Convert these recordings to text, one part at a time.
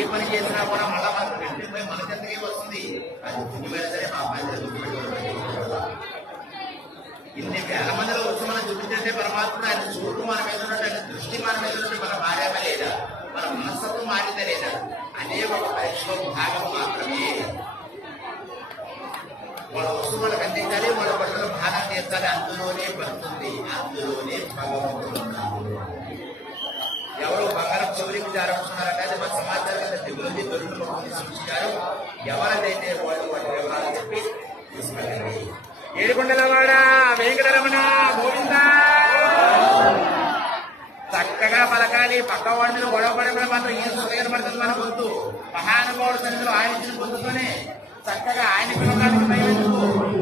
ఏ పని చేసినా కూడా మళ్ళా మనకు వెంటనే మన కిందకే వస్తుంది అది పుణ్యమైన సరే మా బాధ్యత ఇన్ని వేల మందిలో వచ్చి మనం చూపించే పరమాత్మ ఆయన చూపు మన మీద ఉన్నట్టు ఆయన దృష్టి మన మీద ఉన్నట్టు మన భార్యమ లేదా మన మనస్తత్వం మారిందా లేదా అనే ఒక పరీక్షలో భాగం మాత్రమే వాళ్ళ వస్తువు వాళ్ళకి అందించాలి వాళ్ళ బట్టలు భాగం చేస్తాలి అందులోనే పడుతుంది అందులోనే భగవంతుడు ఎవరు బంగారం చౌరికి జారుకున్నారంటే సమాచారం కింద దిగులుంది దొరుకులు ఎవరిదైతే వాళ్ళు వాళ్ళ వివరాలు చెప్పి తీసుకెళ్ళండి ఏడుకొండలవాడ వెంకటరమణ గోవింద. చక్కగా పలకాలి పక్క వాడిని గొడవ పడకుండా మాత్రం ఈ సుఖపడుతుంది మన గొంతు మహానుభావుడు సన్నిధిలో ఆయన ఇచ్చిన గొంతుతోనే చక్కగా ఆయన పిల్లగానికి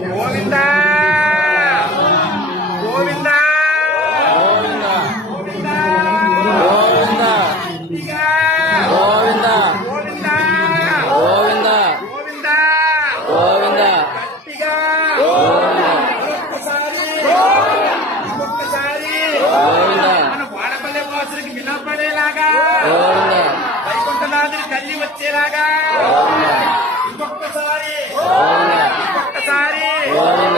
గోవిందా! గోవింద గోవింద గట్టిగా. గోవింద గోవింద గోవింద వినపడేలాగా గోవింద వైకుంఠనాథుని తల్లి వచ్చేలాగా ఇంకొక్కసారి గోవింద